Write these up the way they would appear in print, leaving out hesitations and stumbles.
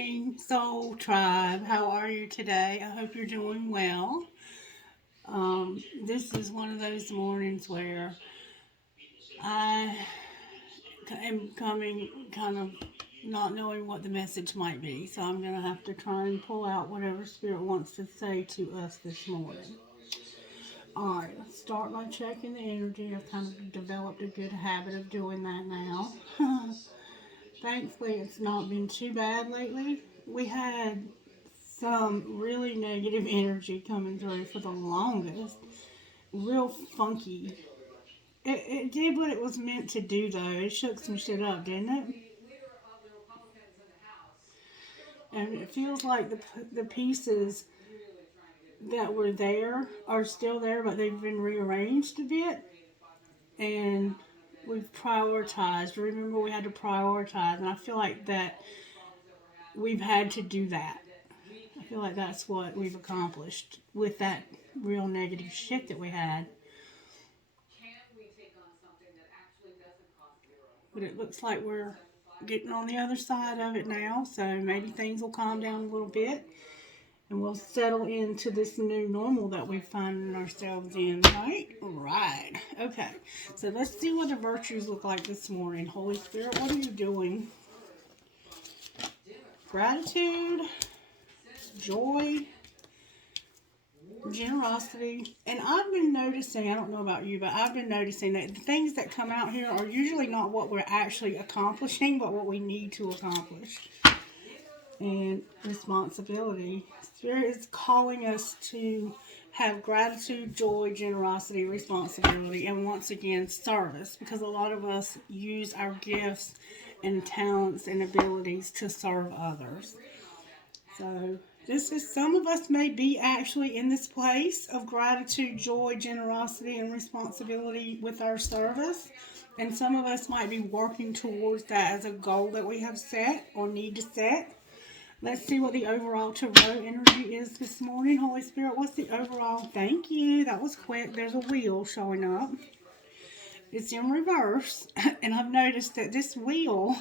morning, Soul Tribe. How are you today? I hope you're doing well. This is one of those mornings where I am coming kind of not knowing what the message might be. So I'm going to have to try and pull out whatever Spirit wants to say to us this morning. Alright, let's start by checking the energy. I've kind of developed a good habit of doing that now. Thankfully, it's not been too bad lately. We had some really negative energy coming through for the longest. Real funky. It did what it was meant to do, though. It shook some shit up, didn't it? And it feels like the pieces that were there are still there, but they've been rearranged a bit. And we've prioritized. Remember, we had to prioritize. And I feel like that we've had to do that. I feel like that's what we've accomplished with that real negative shit that we had. But it looks like we're getting on the other side of it now, so maybe things will calm down a little bit and we'll settle into this new normal that we're finding ourselves in, right? Right. Okay, so let's see what the virtues look like this morning. Holy Spirit, what are you doing? Gratitude, joy, generosity. And I've been noticing, I don't know about you, but I've been noticing that the things that come out here are usually not what we're actually accomplishing, but what we need to accomplish. And responsibility. Spirit is calling us to have gratitude, joy, generosity, responsibility, and once again, service. Because a lot of us use our gifts and talents and abilities to serve others. So this is, some of us may be actually in this place of gratitude, joy, generosity, and responsibility with our service. And some of us might be working towards that as a goal that we have set or need to set. Let's see what the overall tarot energy is this morning. Holy Spirit, what's the overall? Thank you. That was quick. There's a wheel showing up. It's in reverse. And I've noticed that this wheel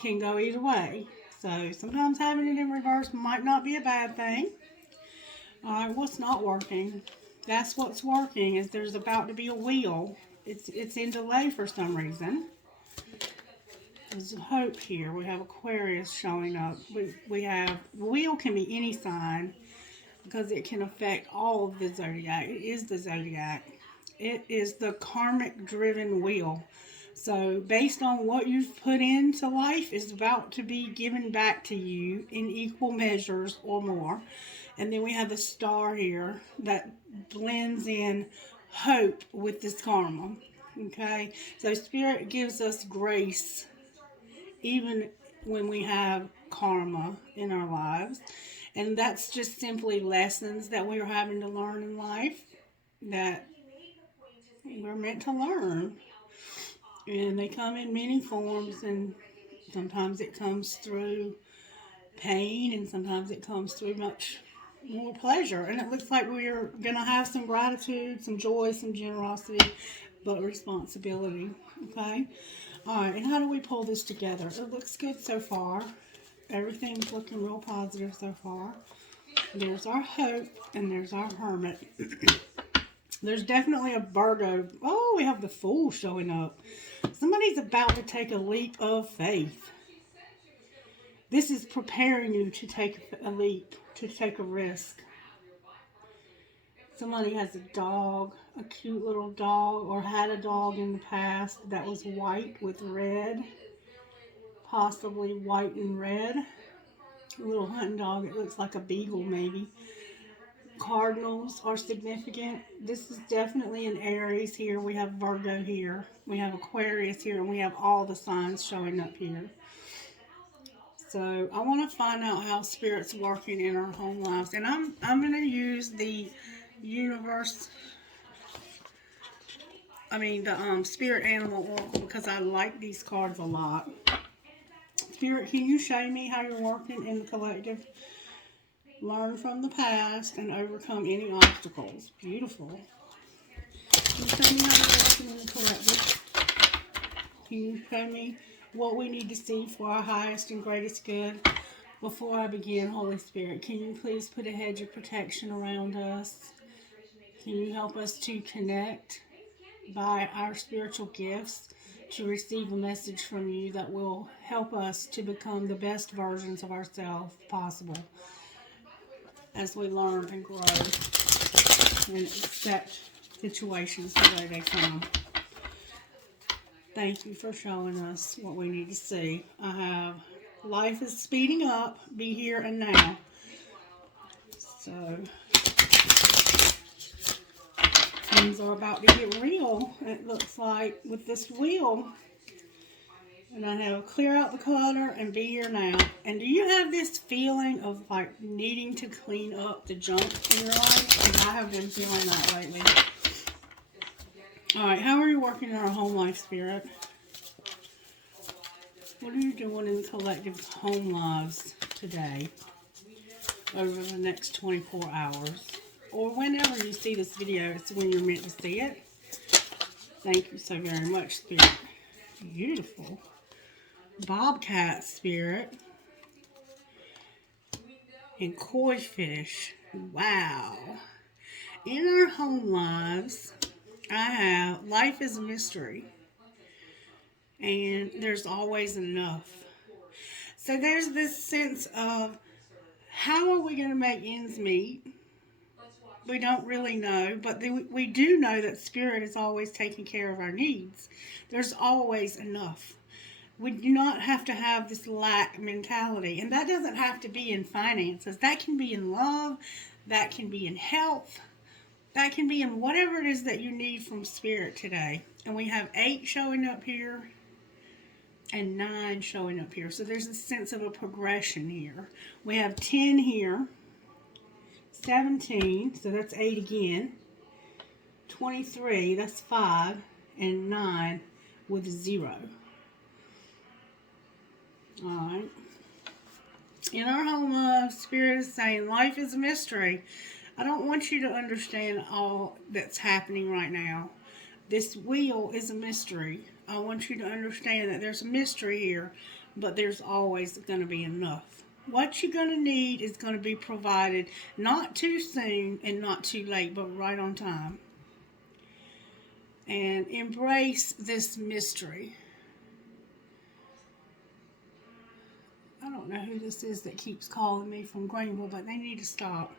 can go either way. So sometimes having it in reverse might not be a bad thing. Alright, what's not working? That's what's working, is there's about to be a wheel. It's in delay for some reason. There's hope here. We have Aquarius showing up. We have, wheel can be any sign because it can affect all of the zodiac. It is the zodiac. It is the karmic driven wheel. So based on what you've put into life is about to be given back to you in equal measures or more. And then we have the star here that blends in hope with this karma. Okay, so Spirit gives us grace even when we have karma in our lives. And that's just simply lessons that we're having to learn in life that we're meant to learn. And they come in many forms, and sometimes it comes through pain, and sometimes it comes through much more pleasure. And it looks like we're going to have some gratitude, some joy, some generosity, but responsibility. Okay? Alright, and how do we pull this together? It looks good so far. Everything's looking real positive so far. There's our hope, and there's our hermit. There's definitely a Virgo. Oh, we have the Fool showing up. Somebody's about to take a leap of faith. This is preparing you to take a leap, to take a risk. Somebody has a dog, a cute little dog, or had a dog in the past that was white with red. Possibly white and red. A little hunting dog. It looks like a beagle maybe. Cardinals are significant. This is definitely an Aries here. We have Virgo here. We have Aquarius here. And we have all the signs showing up here. So I want to find out how Spirit's working in our home lives. And I'm going to use the universe, the Spirit Animal Oracle, because I like these cards a lot. Spirit, can you show me how you're working in the collective? Learn from the past and overcome any obstacles. Beautiful. Can you show me how you're working in the collective? Can you show me what we need to see for our highest and greatest good. Before I begin, Holy Spirit, can you please put a hedge of protection around us? Can you help us to connect by our spiritual gifts to receive a message from you that will help us to become the best versions of ourselves possible as we learn and grow and accept situations the way they come. Thank you for showing us what we need to see. I have life is speeding up, be here and now. So things are about to get real, it looks like, with this wheel. And I have clear out the clutter and be here now. And do you have this feeling of like needing to clean up the junk in your life? Because I have been feeling that lately. Alright, how are you working in our home life, Spirit? What are you doing in collective home lives today over the next 24 hours? Or whenever you see this video, it's when you're meant to see it. Thank you so very much, Spirit. Beautiful. Bobcat, Spirit. And koi fish. Wow. In our home lives, I have life is a mystery. And there's always enough. So there's this sense of how are we going to make ends meet? We don't really know, but we do know that Spirit is always taking care of our needs. There's always enough. We do not have to have this lack mentality. And that doesn't have to be in finances. That can be in love. That can be in health. That can be in whatever it is that you need from Spirit today. And we have 8 showing up here and 9 showing up here. So there's a sense of a progression here. We have 10 here. 17, so that's 8 again. 23, that's 5. And 9 with 0. Alright. In our home life, Spirit is saying life is a mystery. I don't want you to understand all that's happening right now. This wheel is a mystery. I want you to understand that there's a mystery here, but there's always going to be enough. What you're going to need is going to be provided not too soon and not too late, but right on time. And embrace this mystery. I don't know who this is that keeps calling me from Greenville, but they need to stop.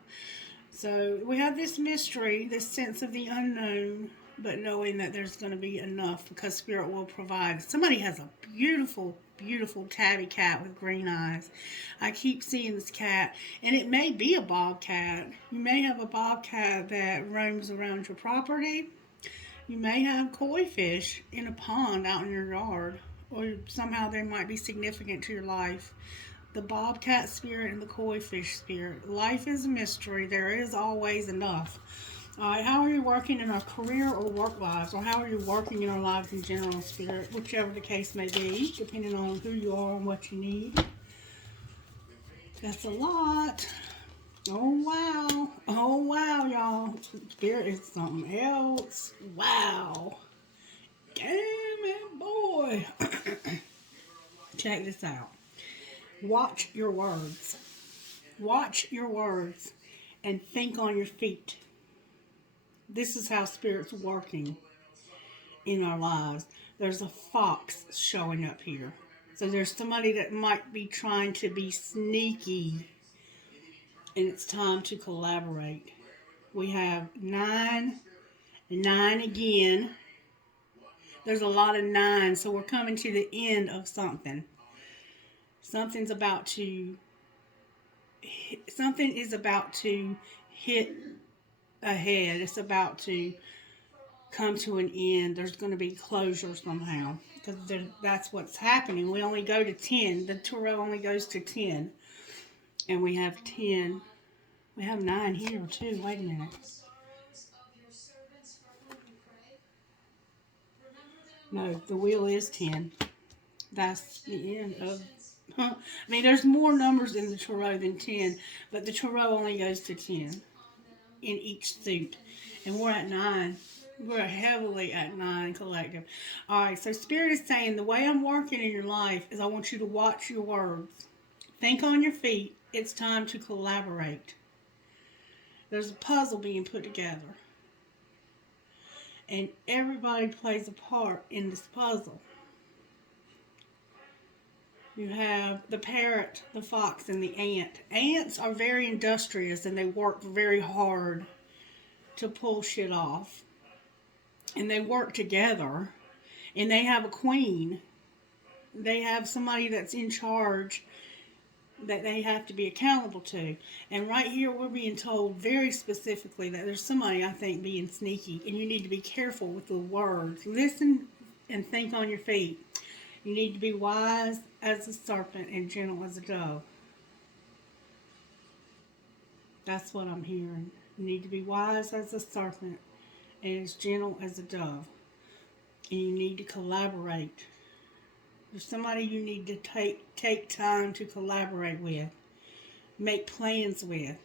So we have this mystery, this sense of the unknown, but knowing that there's going to be enough because Spirit will provide. Somebody has a beautiful, beautiful tabby cat with green eyes. I keep seeing this cat, and it may be a bobcat. You may have a bobcat that roams around your property. You may have koi fish in a pond out in your yard, or somehow they might be significant to your life. The bobcat spirit and the koi fish spirit. Life is a mystery. There is always enough. Alright, how are you working in our career or work lives? Or how are you working in our lives in general, Spirit? Whichever the case may be, depending on who you are and what you need. That's a lot. Oh, wow. Oh, wow, y'all. Spirit is something else. Wow. Damn it, boy. Check this out. Watch your words. Watch your words and think on your feet. This is how Spirit's working in our lives. There's a fox showing up here. So there's somebody that might be trying to be sneaky. And it's time to collaborate. We have 9. 9 again. There's a lot of 9. So we're coming to the end of something. Something is about to hit ahead. It's about to come to an end. There's going to be closure somehow. Because that's what's happening. We only go to 10. The tarot only goes to 10. And we have 10. We have 9 here too. Wait a minute. No, the wheel is 10. That's the end of... I mean, there's more numbers in the tarot than 10. But the tarot only goes to 10. In each suit. And we're at 9. We're heavily at 9 collective. Alright, so Spirit is saying the way I'm working in your life is I want you to watch your words. Think on your feet. It's time to collaborate. There's a puzzle being put together. And everybody plays a part in this puzzle. You have the parrot, the fox, and the ant. Ants are very industrious and they work very hard to pull shit off. And they work together. And they have a queen. They have somebody that's in charge that they have to be accountable to. And right here we're being told very specifically that there's somebody, I think, being sneaky. And you need to be careful with the words. Listen and think on your feet. You need to be wise as a serpent and gentle as a dove. That's what I'm hearing. You need to be wise as a serpent and as gentle as a dove. And you need to collaborate. There's somebody you need to take time to collaborate with. Make plans with.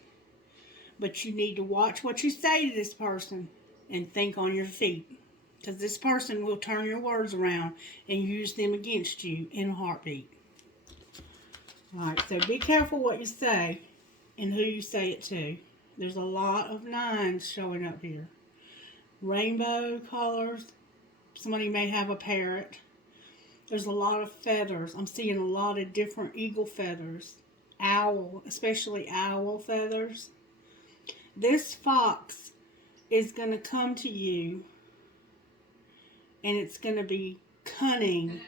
But you need to watch what you say to this person and think on your feet. Because this person will turn your words around and use them against you in a heartbeat. Alright, so be careful what you say and who you say it to. There's a lot of 9s showing up here. Rainbow colors. Somebody may have a parrot. There's a lot of feathers. I'm seeing a lot of different eagle feathers. Owl, especially owl feathers. This fox is going to come to you and it's going to be cunning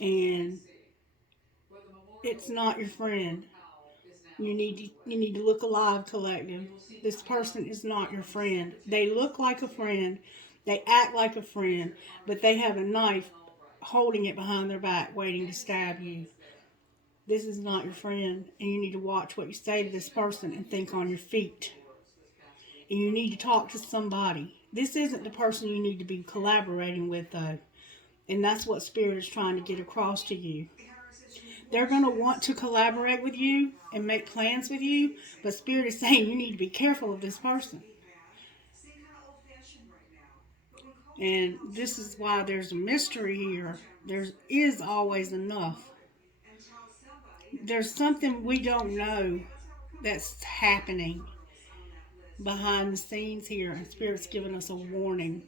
and it's not your friend. You need to look alive, collective. This person is not your friend. They look like a friend. They act like a friend, but they have a knife holding it behind their back waiting to stab you. This is not your friend, and you need to watch what you say to this person and think on your feet. And you need to talk to somebody. This isn't the person you need to be collaborating with, though. And that's what Spirit is trying to get across to you. They're going to want to collaborate with you and make plans with you, but Spirit is saying you need to be careful of this person. And this is why there's a mystery here. There is always enough. There's something we don't know that's happening behind the scenes here, and Spirit's giving us a warning.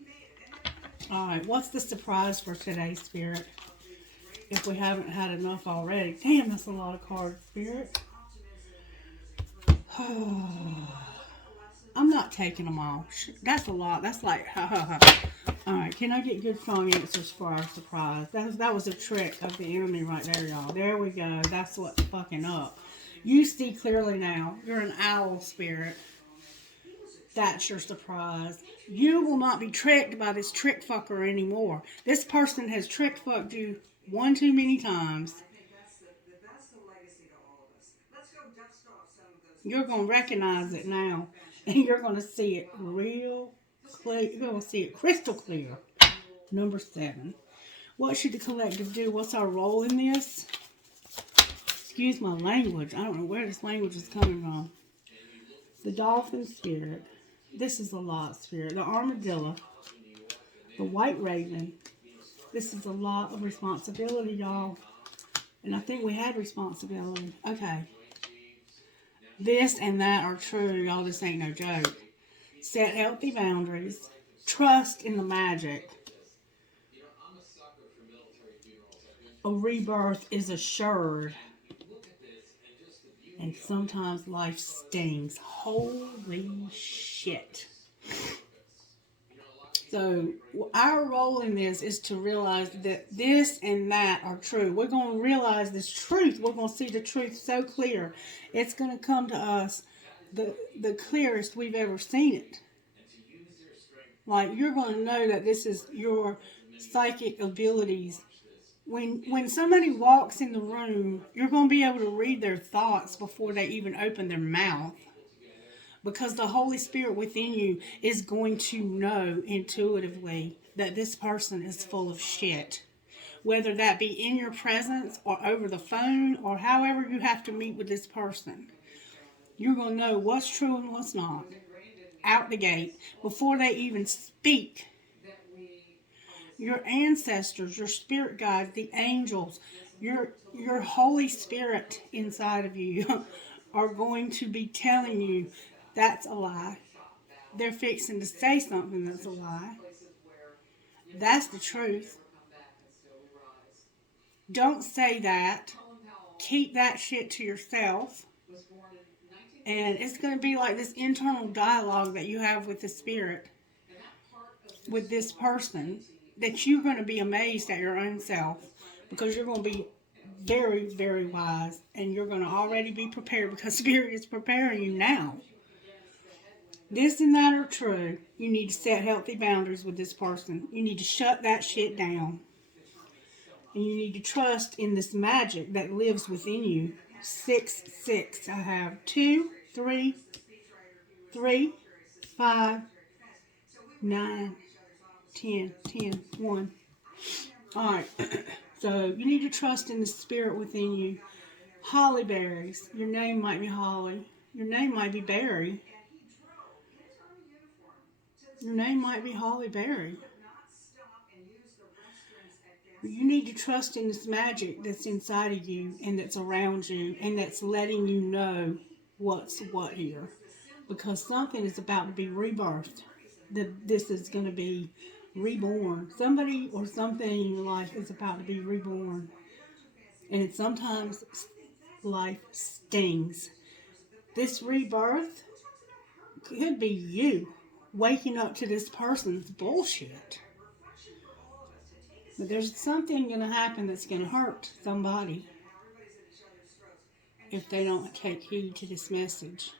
Alright, what's the surprise for today, Spirit? If we haven't had enough already. Damn, that's a lot of cards, Spirit. I'm not taking them all. That's a lot. That's like, ha ha ha. Alright, can I get good song answers for our surprise? That was a trick of the enemy right there, y'all. There we go. That's what's fucking up. You see clearly now. You're an owl, Spirit. That's your surprise. You will not be tricked by this trick fucker anymore. This person has trick fucked you one too many times. You're going to recognize it now. And you're going to see it real clear. You're going to see it crystal clear. Number 7. What should the collective do? What's our role in this? Excuse my language. I don't know where this language is coming from. The dolphin, Spirit. This is a lot, Spirit. The armadillo. The white raven. This is a lot of responsibility, y'all. And I think we had responsibility. Okay. This and that are true, y'all. This ain't no joke. Set healthy boundaries. Trust in the magic. A rebirth is assured. And sometimes life stings. Holy shit. So our role in this is to realize that this and that are true. We're going to realize this truth. We're going to see the truth so clear. It's going to come to us the clearest we've ever seen it. Like, you're going to know that this is your psychic abilities. When somebody walks in the room, you're going to be able to read their thoughts before they even open their mouth. Because the Holy Spirit within you is going to know intuitively that this person is full of shit. Whether that be in your presence or over the phone or however you have to meet with this person. You're going to know what's true and what's not. out the gate, before they even speak. Your ancestors, your spirit guides, the angels, your Holy Spirit inside of you are going to be telling you that's a lie. They're fixing to say something that's a lie. That's the truth. Don't say that. Keep that shit to yourself. And it's going to be like this internal dialogue that you have with the spirit, with this person, that you're going to be amazed at your own self, because you're going to be very, very wise, and you're going to already be prepared, because spirit is preparing you now. This and that are true. You need to set healthy boundaries with this person. You need to shut that shit down. And you need to trust in this magic that lives within you. 6, 6. I have 2, 3, 3, 5, 9, 10, 10, 1. Alright. So you need to trust in the spirit within you. Holly berries. Your name might be Holly. Your name might be Berry. Your name might be Holly Berry. But you need to trust in this magic that's inside of you and that's around you and that's letting you know what's what here. Because something is about to be rebirthed. This is going to be reborn. Somebody or something in your life is about to be reborn. And sometimes life stings. This rebirth could be you waking up to this person's bullshit. But there's something going to happen that's going to hurt somebody if they don't take heed to this message.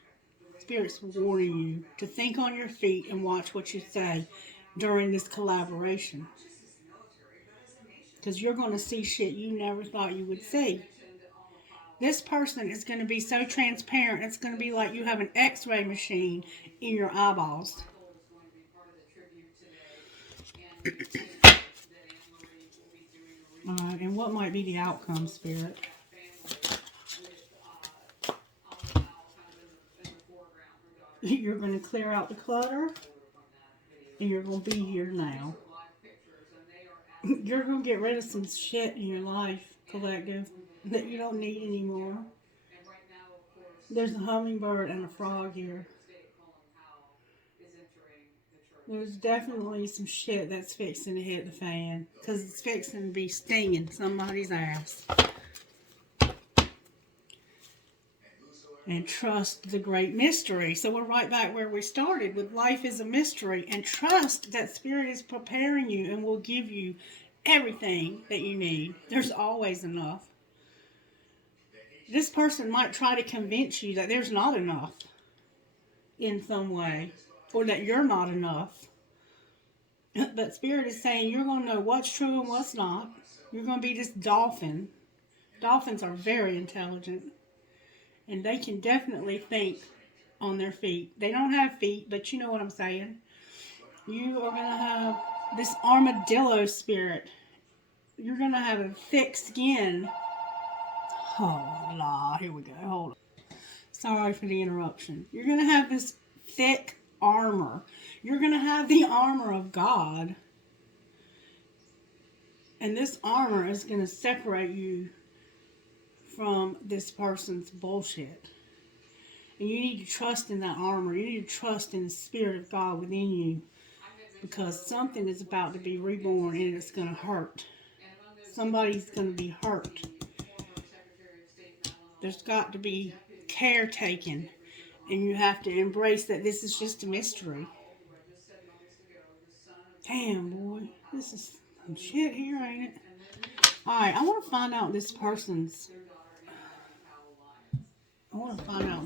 Spirit's warning you to think on your feet and watch what you say during this collaboration. Because you're going to see shit you never thought you would see. This person is going to be so transparent, it's going to be like you have an x-ray machine in your eyeballs. Alright, and what might be the outcome, Spirit? You're going to clear out the clutter, and you're going to be here now. You're going to get rid of some shit in your life, collective, that you don't need anymore. There's a hummingbird and a frog here. There's definitely some shit that's fixing to hit the fan, because it's fixing to be stinging somebody's ass. And trust the great mystery. So we're right back where we started with life is a mystery. And trust that Spirit is preparing you and will give you everything that you need. There's always enough. This person might try to convince you that there's not enough in some way, or that you're not enough. But Spirit is saying you're going to know what's true and what's not. You're going to be this dolphin. Dolphins are very intelligent. And they can definitely think on their feet. They don't have feet, but you know what I'm saying. You are going to have this armadillo spirit. You're going to have a thick skin. Oh, la, here we go. Hold on. Sorry for the interruption. You're going to have this thick armor. You're going to have the armor of God. And this armor is going to separate you from this person's bullshit. And you need to trust in that armor. You need to trust in the Spirit of God within you. Because something is about to be reborn and it's going to hurt. Somebody's going to be hurt. There's got to be care taken. And you have to embrace that this is just a mystery. Damn, boy. This is some shit here, ain't it? Alright, I want to find out this person's... I want to find out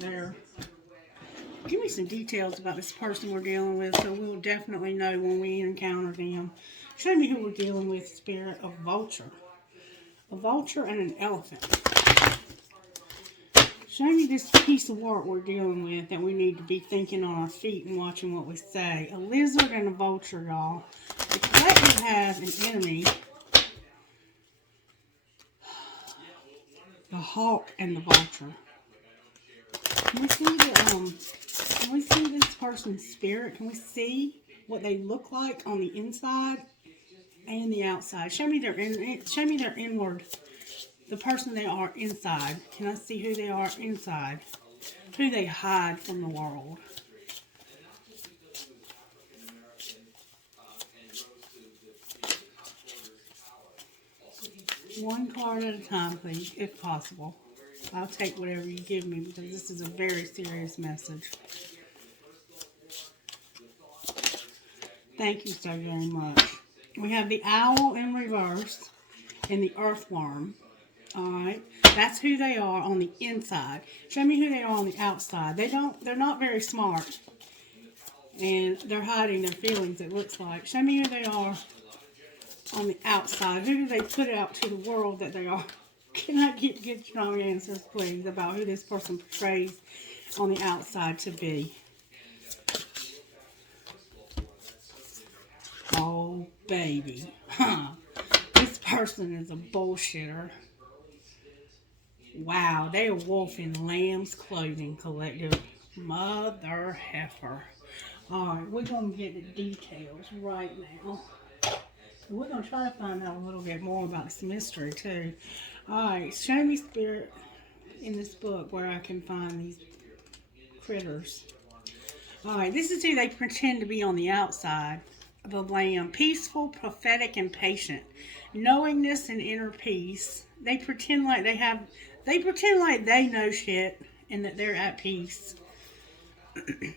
give me some details about this person we're dealing with, so we'll definitely know when we encounter them. Show me who we're dealing with, Spirit. A vulture. A vulture and an elephant. Show me this piece of work we're dealing with that we need to be thinking on our feet and watching what we say. A lizard and a vulture, y'all. The collective has an enemy. The hawk and the vulture. Can you see Can we see this person's spirit? Can we see what they look like on the inside and the outside? Show me their inward, the person they are inside. Can I see who they are inside? Who they hide from the world? One card at a time, please, if possible. I'll take whatever you give me because this is a very serious message. Thank you so very much. We have the owl in reverse and the earthworm. Alright, that's who they are on the inside. Show me who they are on the outside. They're not very smart. And they're hiding their feelings, it looks like. Show me who they are on the outside. Who do they put out to the world that they are? Can I get good, strong answers, please, about who this person portrays on the outside to be? Oh, baby. This person is a bullshitter. Wow, they are wolf in lamb's clothing collective. Mother heifer. Alright, we're going to get the details right now. We're going to try to find out a little bit more about this mystery, too. Alright, show me, Spirit, in this book where I can find these critters. Alright, this is who they pretend to be on the outside. The lamb. Peaceful, prophetic, and patient. Knowingness and inner peace. They pretend like they know shit and that they're at peace. And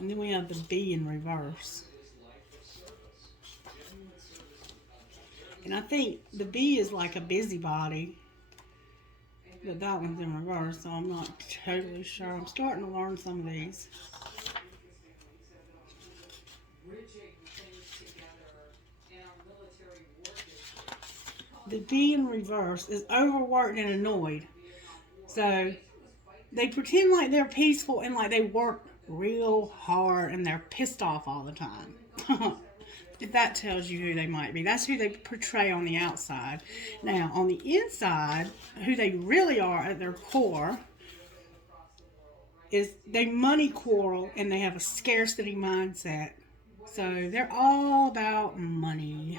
then we have the bee in reverse. And I think the bee is like a busybody. But that one's in reverse, so I'm not totally sure. I'm starting to learn some of these. The bee in reverse is overworked and annoyed. So they pretend like they're peaceful and like they work real hard and they're pissed off all the time. If that tells you who they might be. That's who they portray on the outside. Now, on the inside, who they really are at their core is they money quarrel and they have a scarcity mindset. So they're all about money.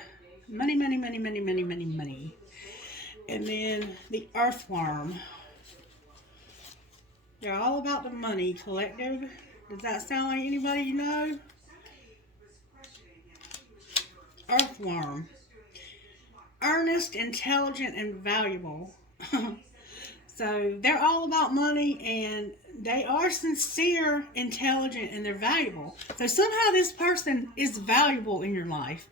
Money, money, money, money, money, money, money. And then the earthworm. They're all about the money collective. Does that sound like anybody you know? Earthworm. Earnest, intelligent, and valuable. So they're all about money and they are sincere, intelligent, and they're valuable. So somehow this person is valuable in your life.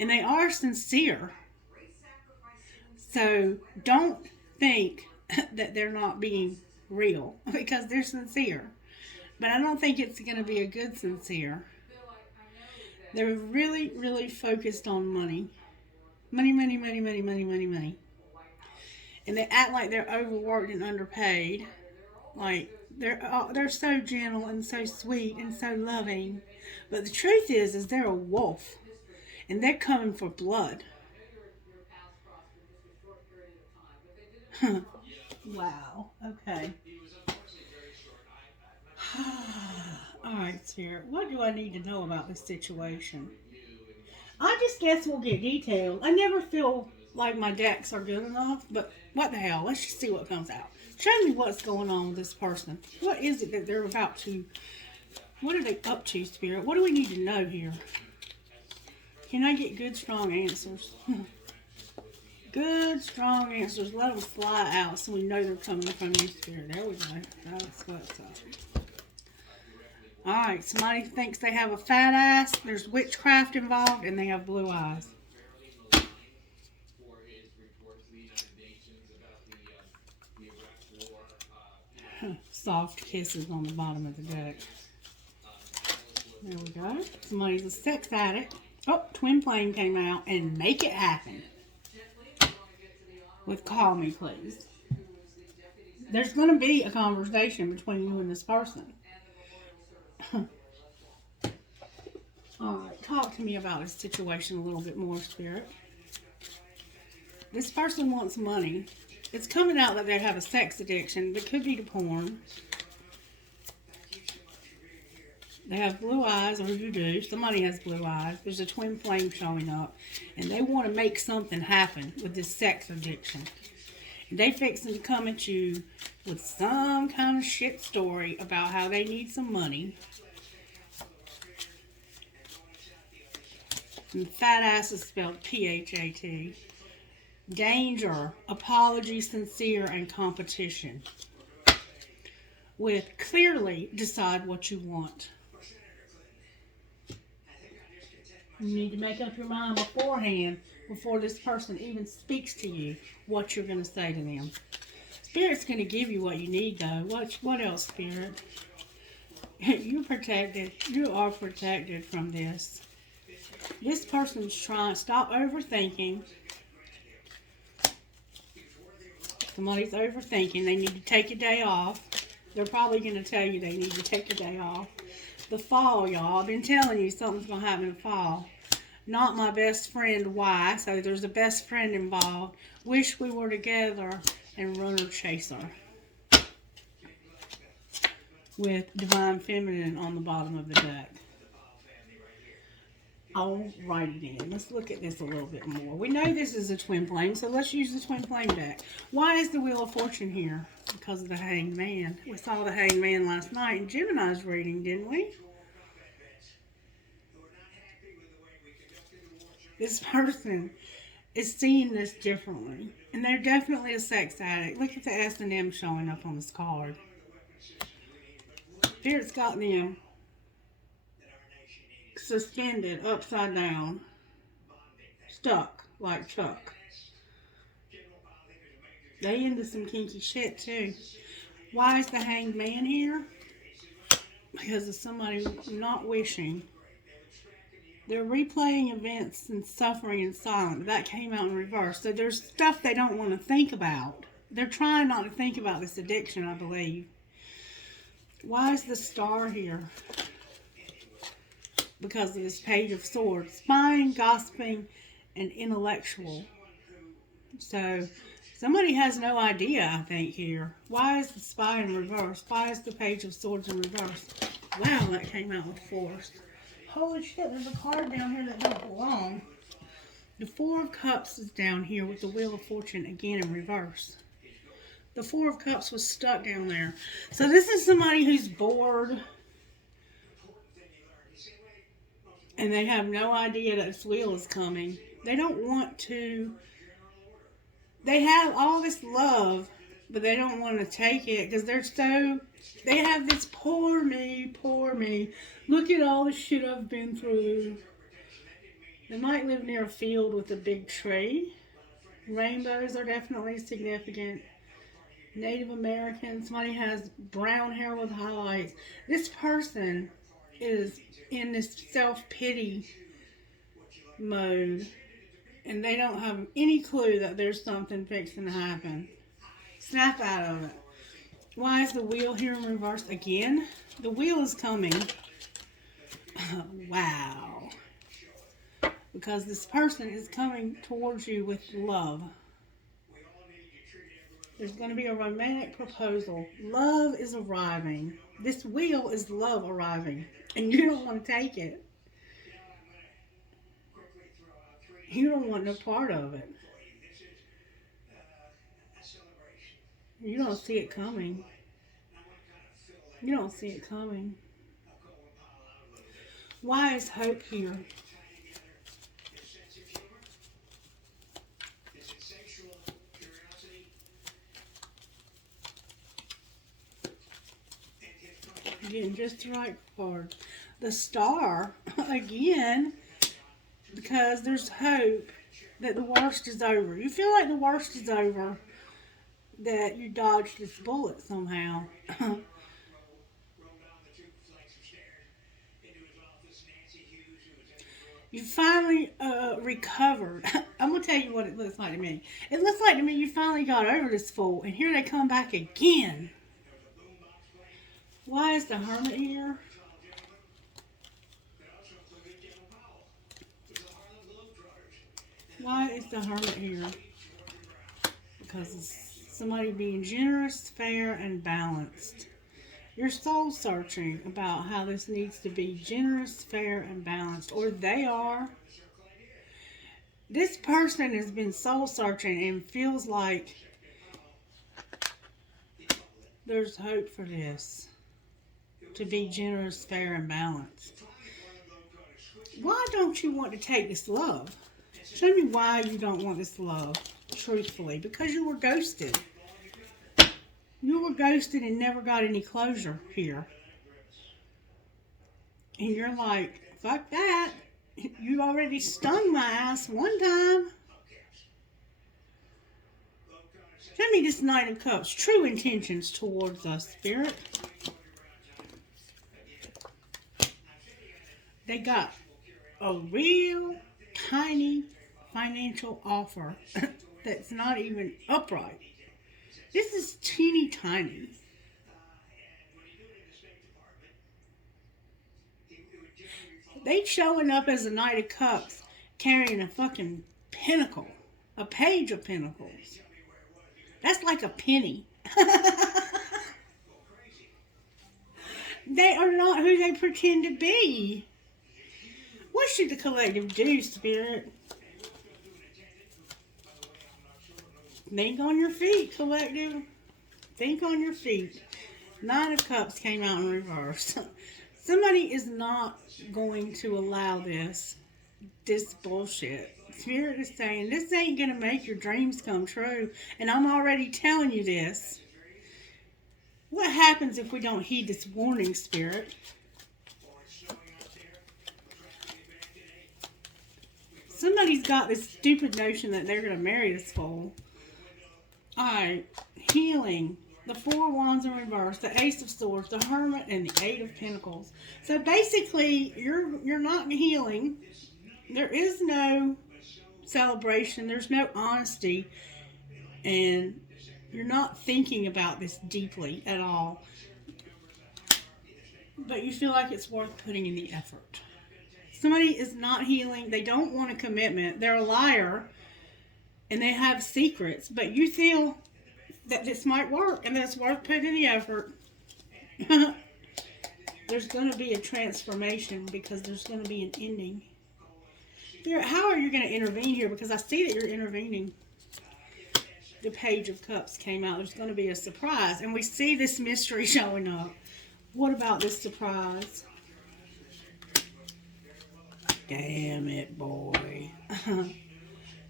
And they are sincere. So don't think that they're not being real because they're sincere. But I don't think it's going to be a good sincere. They're really, really focused on money. Money, money, money, money, money, money, money. And they act like they're overworked and underpaid. Like, they're so gentle and so sweet and so loving. But the truth is they're a wolf. And they're coming for blood. Wow. Okay. Alright, Spirit. What do I need to know about this situation? I just guess we'll get details. I never feel like my decks are good enough, but what the hell? Let's just see what comes out. Show me what's going on with this person. What is it that they're about to... What are they up to, Spirit? What do we need to know here? Can I get good, strong answers? Good, strong answers. Let them fly out so we know they're coming from you, Spirit. There we go. That's what's up. Alright, somebody thinks they have a fat ass. There's witchcraft involved, and they have blue eyes. Soft kisses on the bottom of the deck. There we go. Somebody's a sex addict. Oh, twin flame came out, and make it happen. With call me, please. There's going to be a conversation between you and this person. Alright, talk to me about this situation a little bit more, Spirit. This person wants money. It's coming out that they have a sex addiction. That could be to porn. They have blue eyes, or you do. Somebody has blue eyes. There's a twin flame showing up. And they want to make something happen with this sex addiction. And they fixing to come at you with some kind of shit story about how they need some money. And fat ass is spelled P-H-A-T. Danger, apology, sincere, and competition. With clearly decide what you want. You need to make up your mind beforehand, before this person even speaks to you, what you're going to say to them. Spirit's going to give you what you need, though. What else, Spirit? You're protected. You are protected from this. This person's trying to stop overthinking. Somebody's overthinking. They need to take a day off. They're probably going to tell you they need to take a day off. The fall, y'all. I've been telling you something's going to happen in the fall. Not my best friend, why? So there's a best friend involved. Wish we were together, and runner chaser. With divine feminine on the bottom of the deck. I'll write it in. Let's look at this a little bit more. We know this is a twin flame, so let's use the twin flame deck. Why is the Wheel of Fortune here? Because of the Hanged Man. We saw the Hanged Man last night in Gemini's reading, didn't we? This person is seeing this differently. And they're definitely a sex addict. Look at the S&M showing up on this card. Spirit's got them suspended, upside down, stuck, like Chuck. They into some kinky shit, too. Why is the Hanged Man here? Because of somebody not wishing. They're replaying events and suffering in silence. That came out in reverse. So there's stuff they don't want to think about. They're trying not to think about this addiction, I believe. Why is the Star here? Because of this Page of Swords. Spying, gossiping, and intellectual. So somebody has no idea, I think, here. Why is the Spy in reverse? Why is the Page of Swords in reverse? Wow, that came out with force. Holy shit, there's a card down here that don't belong. The Four of Cups is down here with the Wheel of Fortune again in reverse. The Four of Cups was stuck down there. So this is somebody who's bored. And they have no idea that this wheel is coming. They don't want to. They have all this love, but they don't want to take it because they're so. They have this poor me, poor me. Look at all the shit I've been through. They might live near a field with a big tree. Rainbows are definitely significant. Native American. Somebody has brown hair with highlights. This person is in this self-pity mode. And they don't have any clue that there's something fixing to happen. Snap out of it. Why is the wheel here in reverse again? The wheel is coming. Wow. Because this person is coming towards you with love. There's going to be a romantic proposal. Love is arriving. This wheel is love arriving. And you don't want to take it. You don't want no part of it. You don't see it coming. You don't see it coming. Why is hope here? Getting just the right card. The Star, again, because there's hope that the worst is over. You feel like the worst is over, that you dodged this bullet somehow. You finally recovered. I'm going to tell you what it looks like to me. It looks like to me you finally got over this fool, and here they come back again. Why is the Hermit here? Why is the Hermit here? Because it's somebody being generous, fair, and balanced. You're soul searching about how this needs to be generous, fair, and balanced. Or they are. This person has been soul searching and feels like there's hope for this to be generous, fair, and balanced. Why don't you want to take this love? Show me why you don't want this love, truthfully. Because you were ghosted. You were ghosted and never got any closure here. And you're like, fuck that. You already stung my ass one time. Show me this Knight of Cups. True intentions towards us, Spirit. They got a real tiny financial offer that's not even upright. This is teeny tiny. They showing up as a Knight of Cups carrying a fucking pentacle. A page of pentacles. That's like a penny. They are not who they pretend to be. What should the collective do, Spirit? Think on your feet, collective. Think on your feet. Nine of Cups came out in reverse. Somebody is not going to allow this bullshit. Spirit is saying, this ain't going to make your dreams come true. And I'm already telling you this. What happens if we don't heed this warning, Spirit? Somebody's got this stupid notion that they're going to marry this fool. Alright, healing. The Four of Wands in reverse, the Ace of Swords, the Hermit, and the Eight of Pentacles. So basically, you're not healing. There is no celebration. There's no honesty. And you're not thinking about this deeply at all. But you feel like it's worth putting in the effort. Somebody is not healing. They don't want a commitment. They're a liar. And they have secrets. But you feel that this might work. And that it's worth putting in the effort. There's going to be a transformation. Because there's going to be an ending. How are you going to intervene here? Because I see that you're intervening. The Page of Cups came out. There's going to be a surprise. And we see this mystery showing up. What about this surprise? Damn it, boy.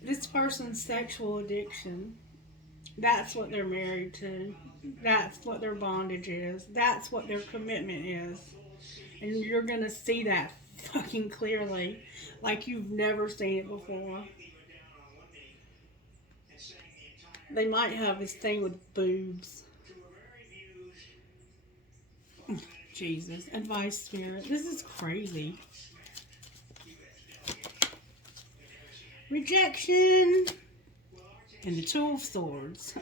This person's sexual addiction. That's what they're married to. That's what their bondage is. That's what their commitment is. And you're going to see that fucking clearly. Like you've never seen it before. They might have this thing with boobs. Jesus. Advice, Spirit. This is crazy. Rejection. And the Two of Swords.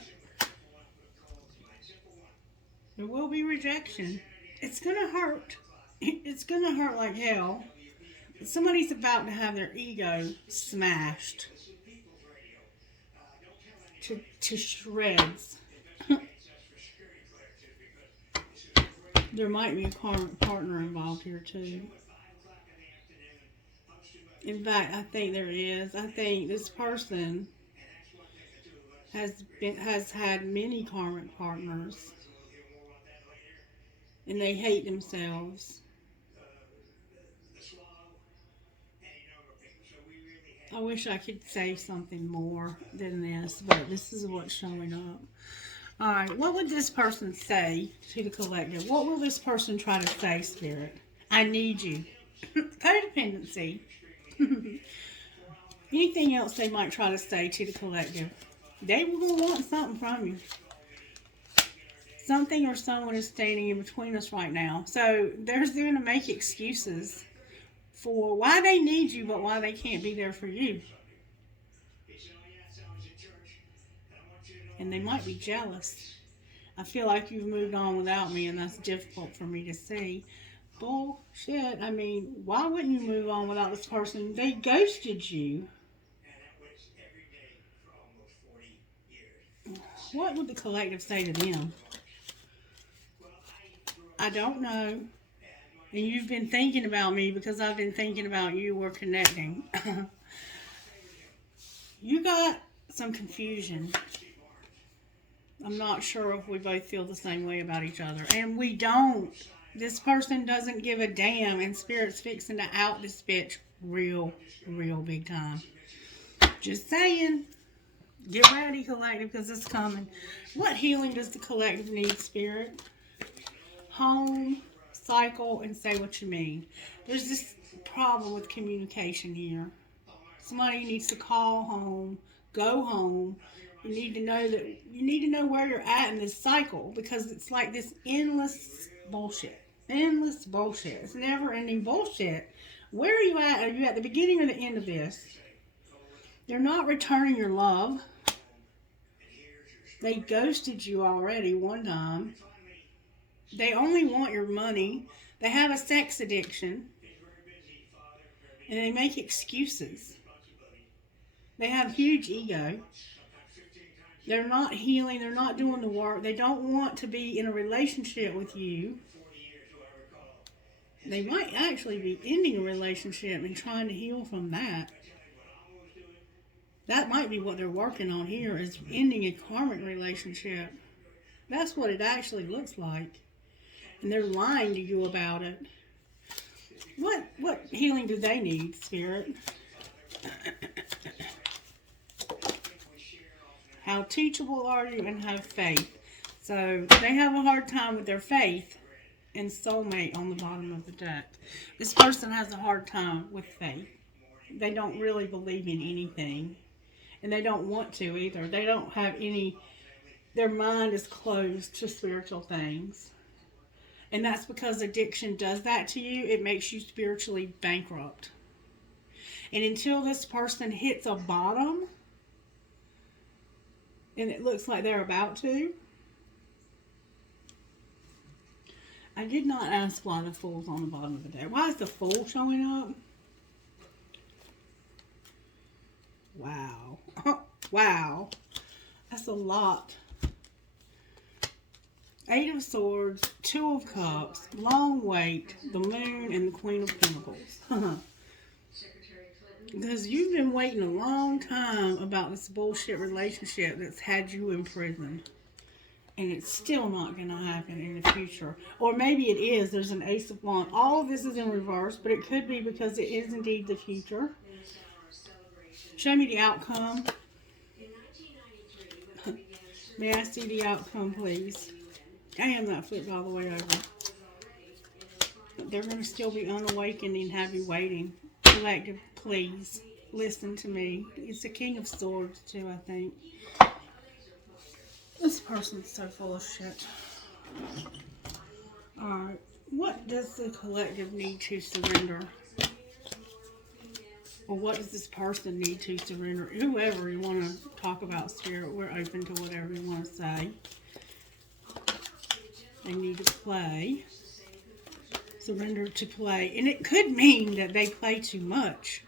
There will be rejection. It's going to hurt. It's going to hurt like hell. Somebody's about to have their ego smashed. To shreds. There might be a karmic partner involved here too. In fact, I think there is. I think this person has had many karmic partners, and they hate themselves. I wish I could say something more than this, but this is what's showing up. Alright, what would this person say to the collective? What will this person try to say, Spirit? I need you. Codependency. Anything else they might try to say to the collective? They will want something from you. Something or someone is standing in between us right now. So they're going to make excuses for why they need you, but why they can't be there for you. And they might be jealous. I feel like you've moved on without me, and that's difficult for me to see. Bullshit. I mean, why wouldn't you move on without this person? They ghosted you. What would the collective say to them? I don't know. And you've been thinking about me because I've been thinking about you. We're connecting. You got some confusion. I'm not sure if we both feel the same way about each other. And we don't. This person doesn't give a damn, and Spirit's fixing to out this bitch real big time. Just saying. Get ready, collective, because it's coming. What healing does the collective need, Spirit? Home, cycle, and say what you mean. There's this problem with communication here. Somebody needs to call home, go home. You need to know where you're at in this cycle, because it's like this endless bullshit. Endless bullshit. It's never ending bullshit. Where are you at? Are you at the beginning or the end of this? They're not returning your love. They ghosted you already one time. They only want your money. They have a sex addiction. And they make excuses. They have huge ego. They're not healing. They're not doing the work. They don't want to be in a relationship with you. They might actually be ending a relationship and trying to heal from that. That might be what they're working on here, is ending a karmic relationship. That's what it actually looks like. And they're lying to you about it. What healing do they need, Spirit? How teachable are you, and have faith? So they have a hard time with their faith and soulmate on the bottom of the deck. This person has a hard time with faith. They don't really believe in anything. And they don't want to either. They don't have any, their mind is closed to spiritual things. And that's because addiction does that to you. It makes you spiritually bankrupt. And until this person hits a bottom, and it looks like they're about to, I did not ask why the Fool's on the bottom of the deck. Why is the Fool showing up? Wow. Wow. That's a lot. 8 of Swords, 2 of Cups, long wait, the Moon, and the Queen of Pentacles. Because you've been waiting a long time about this bullshit relationship that's had you in prison. And it's still not going to happen in the future. Or maybe it is. There's an Ace of Wands. All of this is in reverse, but it could be because it is indeed the future. Show me the outcome. May I see the outcome, please? Damn, that flipped all the way over. They're going to still be unawakened and have you waiting. Collective, please listen to me. It's the King of Swords, too, I think. This person's so full of shit. Alright, what does the collective need to surrender? Or what does this person need to surrender? Whoever you want to talk about, Spirit, we're open to whatever you want to say. They need to play. Surrender to play. And it could mean that they play too much.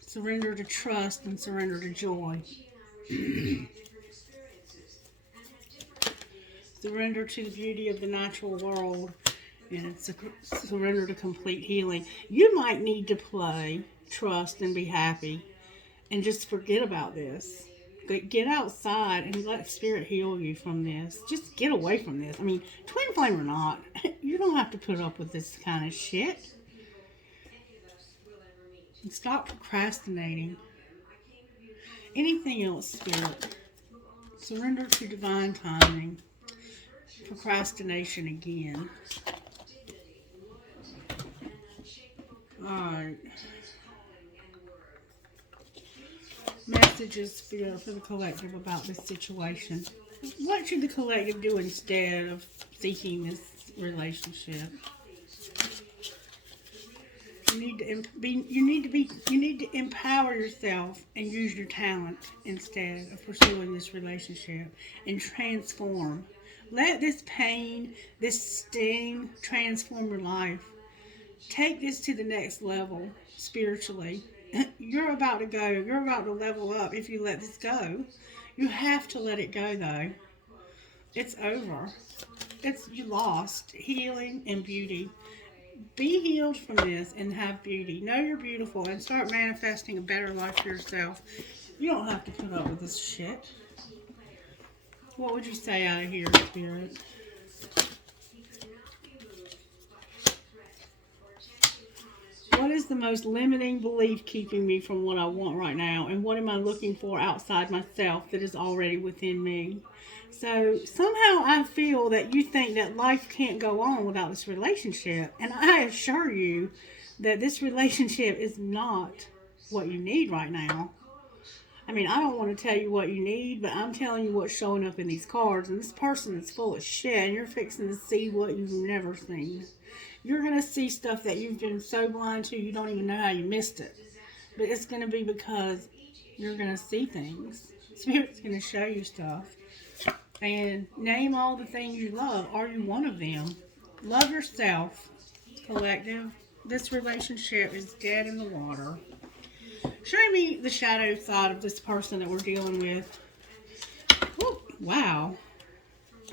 Surrender to trust and surrender to joy. Surrender to the beauty of the natural world. And it's a surrender to complete healing. You might need to play, trust, and be happy. And just forget about this. Get outside and let Spirit heal you from this. Just get away from this. I mean, twin flame or not, you don't have to put up with this kind of shit. And stop procrastinating. Anything else, Spirit? Surrender to divine timing. Procrastination again. Alright. Messages for the collective about this situation. What should the collective do instead of seeking this relationship? You need to empower yourself and use your talent instead of pursuing this relationship, and transform. Let this pain, this sting, transform your life. Take this to the next level spiritually. You're about to go. You're about to level up if you let this go. You have to let it go, though. It's over. You lost healing and beauty. Be healed from this and have beauty. Know you're beautiful and start manifesting a better life for yourself. You don't have to put up with this shit. What would you say out of here, Spirit? What is the most limiting belief keeping me from what I want right now? And what am I looking for outside myself that is already within me? So somehow I feel that you think that life can't go on without this relationship. And I assure you that this relationship is not what you need right now. I mean, I don't want to tell you what you need, but I'm telling you what's showing up in these cards. And this person is full of shit, and you're fixing to see what you've never seen. You're going to see stuff that you've been so blind to, you don't even know how you missed it. But it's going to be because you're going to see things. Spirit's going to show you stuff. And name all the things you love. Are you one of them? Love yourself, collective. This relationship is dead in the water. Show me the shadow side of this person that we're dealing with. Ooh, wow.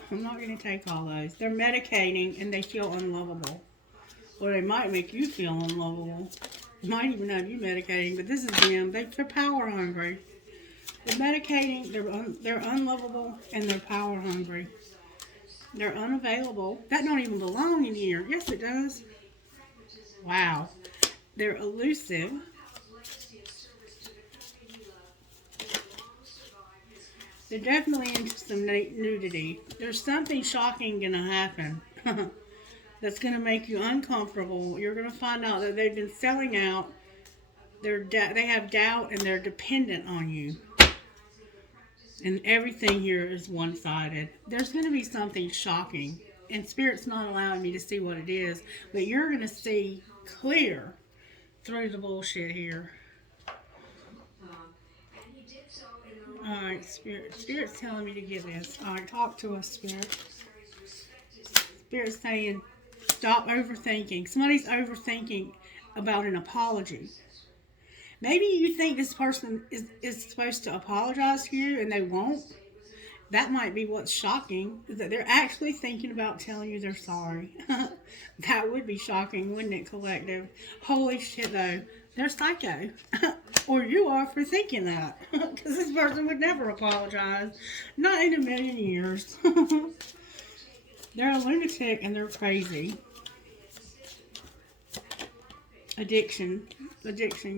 I'm not going to take all those. They're medicating and they feel unlovable. Or they might make you feel unlovable. You might even have you medicating, but this is them. They're power hungry. They're medicating, they're unlovable, and they're power hungry. They're unavailable. That don't even belong in here. Yes, it does. Wow. They're elusive. They're definitely into some nudity. There's something shocking going to happen that's going to make you uncomfortable. You're going to find out that they've been selling out. They have doubt and they're dependent on you. And everything here is one-sided. There's going to be something shocking. And Spirit's not allowing me to see what it is. But you're going to see clear through the bullshit here. Alright, Spirit's telling me to get this. Alright, talk to us, Spirit. Spirit's saying, stop overthinking. Somebody's overthinking about an apology. Maybe you think this person is supposed to apologize to you and they won't. That might be what's shocking, is that they're actually thinking about telling you they're sorry. That would be shocking, wouldn't it, collective? Holy shit, though. They're psycho. Or you are for thinking that. Because this person would never apologize. Not in a million years. They're a lunatic and they're crazy. Addiction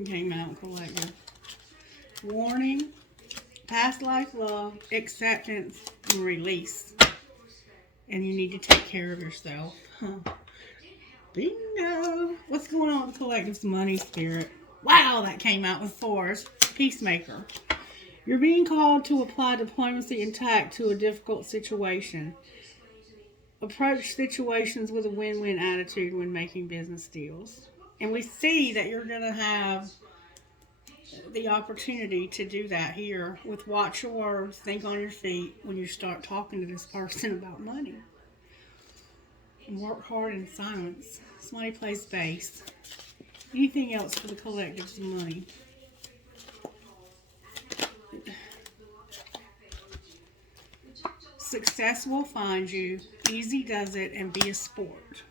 came out, collective. Warning. Past life love, acceptance, and release. And you need to take care of yourself. Bingo. What's going on with collective's money, Spirit? Wow, that came out with fours. Peacemaker. You're being called to apply diplomacy and tact to a difficult situation. Approach situations with a win-win attitude when making business deals. And we see that you're going to have the opportunity to do that here with watch your words, think on your feet when you start talking to this person about money. And work hard in silence. Somebody plays bass. Anything else for the collective's money? Success will find you. Easy does it, and be a sport.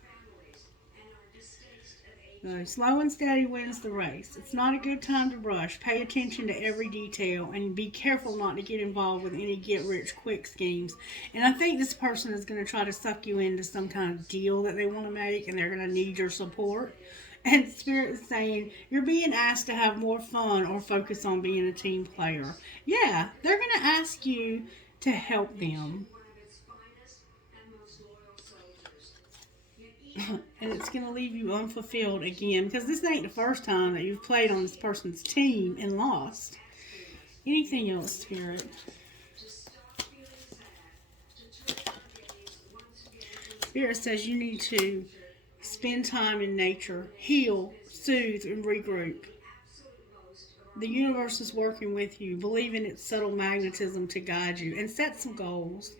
Slow and steady wins the race. It's not a good time to rush. Pay attention to every detail and be careful not to get involved with any get-rich-quick schemes. And I think this person is going to try to suck you into some kind of deal that they want to make, and they're going to need your support. And Spirit is saying you're being asked to have more fun or focus on being a team player. Yeah, they're going to ask you to help them. And it's going to leave you unfulfilled again, because this ain't the first time that you've played on this person's team and lost. Anything else, Spirit? Spirit says you need to spend time in nature, heal, soothe, and regroup. The universe is working with you. Believe in its subtle magnetism to guide you, and set some goals.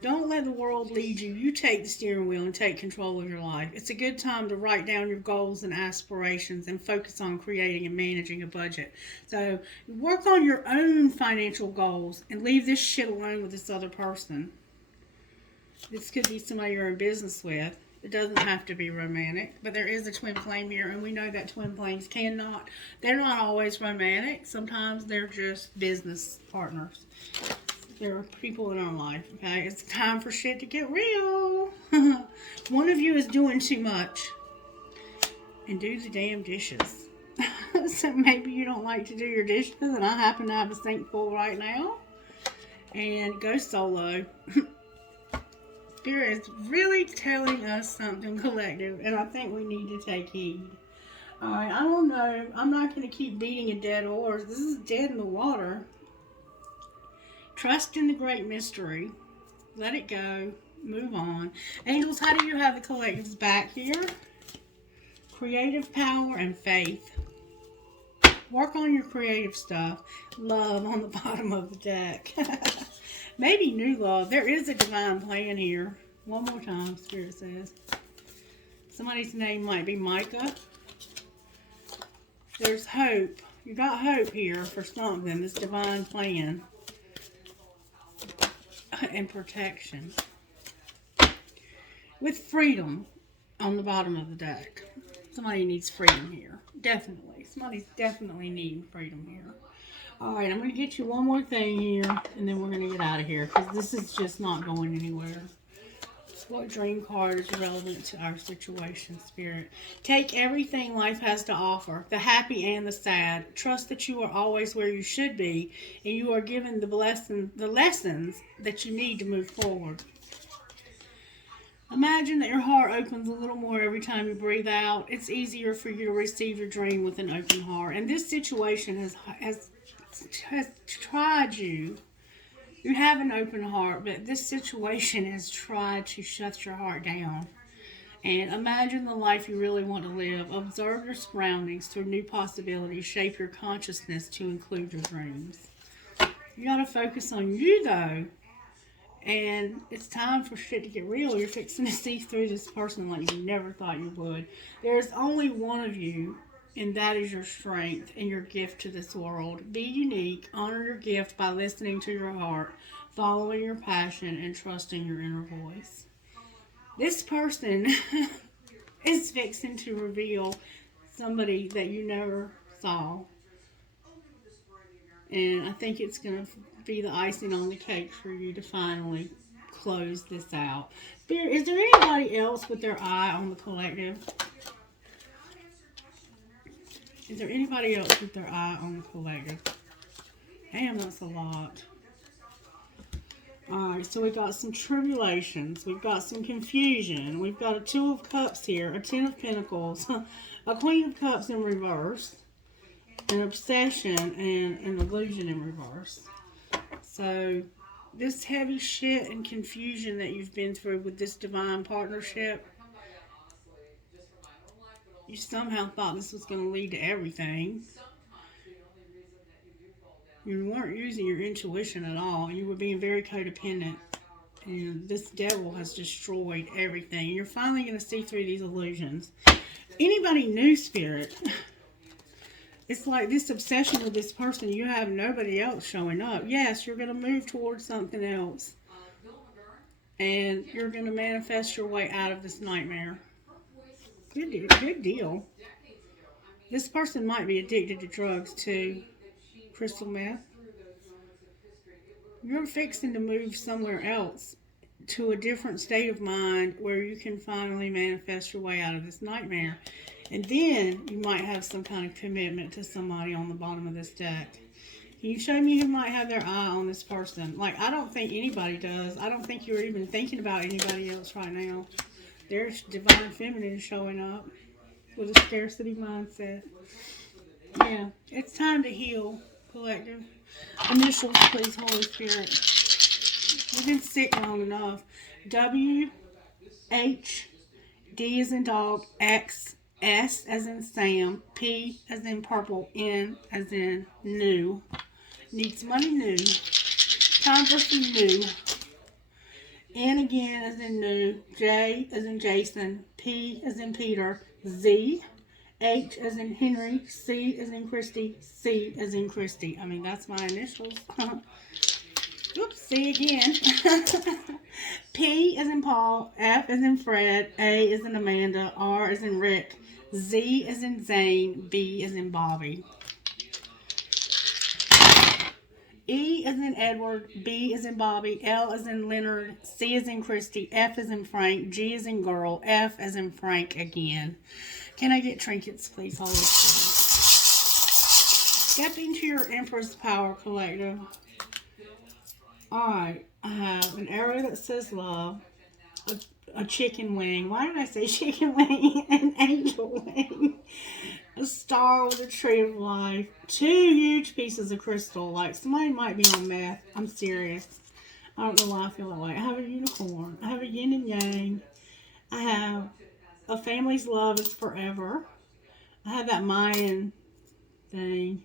Don't let the world lead you. You take the steering wheel and take control of your life. It's a good time to write down your goals and aspirations and focus on creating and managing a budget. So work on your own financial goals and leave this shit alone with this other person. This could be somebody you're in business with. It doesn't have to be romantic, but there is a twin flame here, and we know that twin flames they're not always romantic. Sometimes they're just business partners. There are people in our life, okay? It's time for shit to get real. One of you is doing too much. And do the damn dishes. So maybe you don't like to do your dishes, and I happen to have a sink full right now. And go solo. Spirit is really telling us something, collective, and I think we need to take heed. Alright, I don't know. I'm not going to keep beating a dead horse. This is dead in the water. Trust in the great mystery. Let it go. Move on. Angels, how do you have the collectives back here? Creative power and faith. Work on your creative stuff. Love on the bottom of the deck. Maybe new love. There is a divine plan here. One more time, Spirit says. Somebody's name might be Micah. There's hope. You got hope here for something. This divine plan. And protection. With freedom on the bottom of the deck. Somebody needs freedom here. Definitely. Somebody's definitely needing freedom here. Alright, I'm going to get you one more thing here, and then we're going to get out of here, because this is just not going anywhere. What dream card is relevant to our situation, Spirit? Take everything life has to offer, the happy and the sad. Trust that you are always where you should be, and you are given the lessons that you need to move forward. Imagine that your heart opens a little more every time you breathe out. It's easier for you to receive your dream with an open heart. And this situation has tried you. You have an open heart, but this situation has tried to shut your heart down. And imagine the life you really want to live. Observe your surroundings through new possibilities. Shape your consciousness to include your dreams. You got to focus on you, though. And it's time for shit to get real. You're fixing to see through this person like you never thought you would. There's only one of you, and that is your strength and your gift to this world. Be unique. Honor your gift by listening to your heart, following your passion, and trusting your inner voice. This person is fixing to reveal somebody that you never saw. And I think it's going to be the icing on the cake for you to finally close this out. Is there anybody else with their eye on the collective? Is there anybody else with their eye on the collective? Damn, that's a lot. Alright, so we've got some tribulations. We've got some confusion. We've got a Two of Cups here, a Ten of Pentacles, a Queen of Cups in reverse, an obsession, and an illusion in reverse. So, this heavy shit and confusion that you've been through with this divine partnership, you somehow thought this was going to lead to everything. You weren't using your intuition at all. You were being very codependent. And this devil has destroyed everything. You're finally going to see through these illusions. Anybody new, Spirit? It's like this obsession with this person. You have nobody else showing up. Yes, you're going to move towards something else. And you're going to manifest your way out of this nightmare. Good deal. This person might be addicted to drugs too. Crystal meth. You're fixing to move somewhere else to a different state of mind where you can finally manifest your way out of this nightmare. And then you might have some kind of commitment to somebody on the bottom of this deck. Can you show me who might have their eye on this person? Like, I don't think anybody does. I don't think you're even thinking about anybody else right now. There's divine feminine showing up with a scarcity mindset. Yeah, it's time to heal, collective. Initials, please, Holy Spirit. We've been sick long enough. W, H, D as in dog, X, S as in Sam, P as in purple, N as in new. Need some money new. Time for some new. N again as in new. J as in Jason. P as in Peter. Z. H as in Henry. C as in Christie. C as in Christie. I mean, that's my initials. Oops, C again. P is in Paul, F is in Fred, A is in Amanda, R is in Rick, Z is in Zane, B is in Bobby. E is in Edward, B is in Bobby, L is in Leonard, C is in Christie, F is in Frank, G is in girl, F is in Frank again. Can I get trinkets, please? Holy Spirit. Step into your Empress Power Collective. Alright, I have an arrow that says love, a chicken wing. Why did I say chicken wing? An angel wing. A star with a tree of life. 2 huge pieces of crystal. Like somebody might be on meth. I'm serious. I don't know why I feel that way. I have a unicorn. I have a yin and yang. I have a family's love is forever. I have that Mayan thing.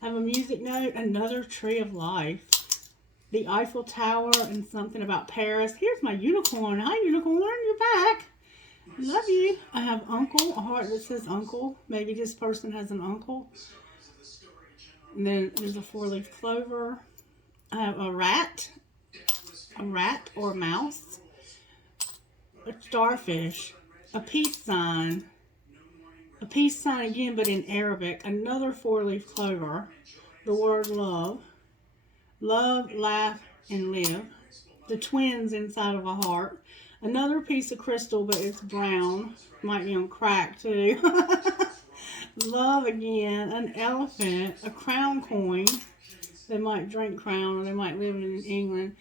I have a music note. Another tree of life. The Eiffel Tower and something about Paris. Here's my unicorn. Hi, unicorn. You're back. Love you. I have uncle. A heart that says uncle. Maybe this person has an uncle. And then there's a 4-leaf clover. I have a rat. A rat or a mouse. A starfish. A peace sign. A peace sign again, but in Arabic. Another 4-leaf clover. The word love. Love, laugh, and live. The twins inside of a heart. Another piece of crystal, but it's brown. Might be on crack, too. Love again. An elephant. A crown coin. They might drink crown, or they might live in England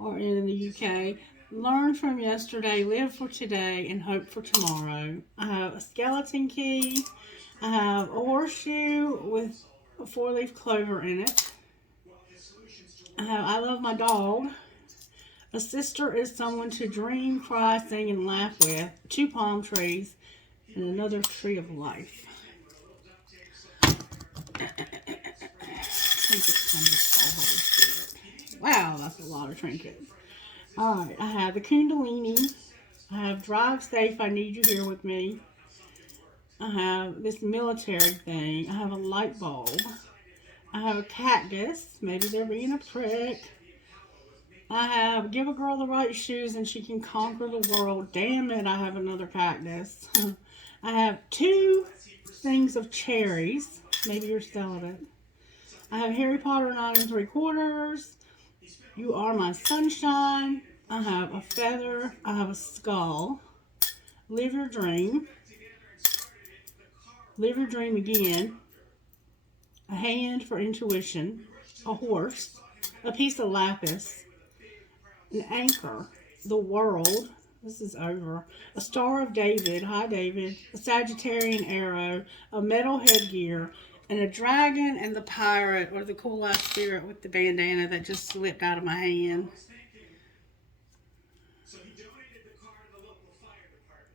or in the UK. Learn from yesterday, live for today, and hope for tomorrow. I have a skeleton key. I have a horseshoe with a 4-leaf clover in it. I love my dog. A sister is someone to dream, cry, sing, and laugh with. 2 palm trees and another tree of life. Wow, that's a lot of trinkets. Alright, I have the Kundalini. I have drive safe, I need you here with me. I have this military thing. I have a light bulb. I have a cactus. Maybe they're being a prick. I have give a girl the right shoes and she can conquer the world. Damn it, I have another cactus. I have 2 things of cherries. Maybe you're celibate. I have Harry Potter 9 3/4. You are my sunshine. I have a feather. I have a skull. Live your dream. Live your dream again. A hand for intuition, a horse, a piece of lapis, an anchor, the world, this is over, a Star of David, hi David, a Sagittarian arrow, a metal headgear, and a dragon and the pirate, or the cool life spirit with the bandana that just slipped out of my hand.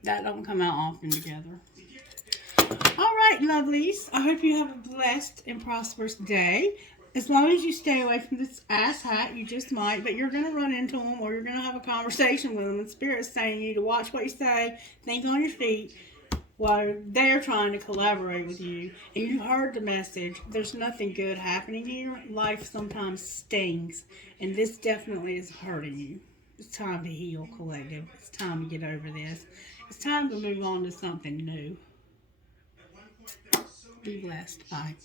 That don't come out often together. Alright, lovelies. I hope you have a blessed and prosperous day. As long as you stay away from this ass hat, you just might, but you're going to run into them or you're going to have a conversation with them. And Spirit's saying you to watch what you say, think on your feet while they're trying to collaborate with you. And you heard the message. There's nothing good happening here. Life sometimes stings, and this definitely is hurting you. It's time to heal, collective. It's time to get over this. It's time to move on to something new. Be blessed. Bye.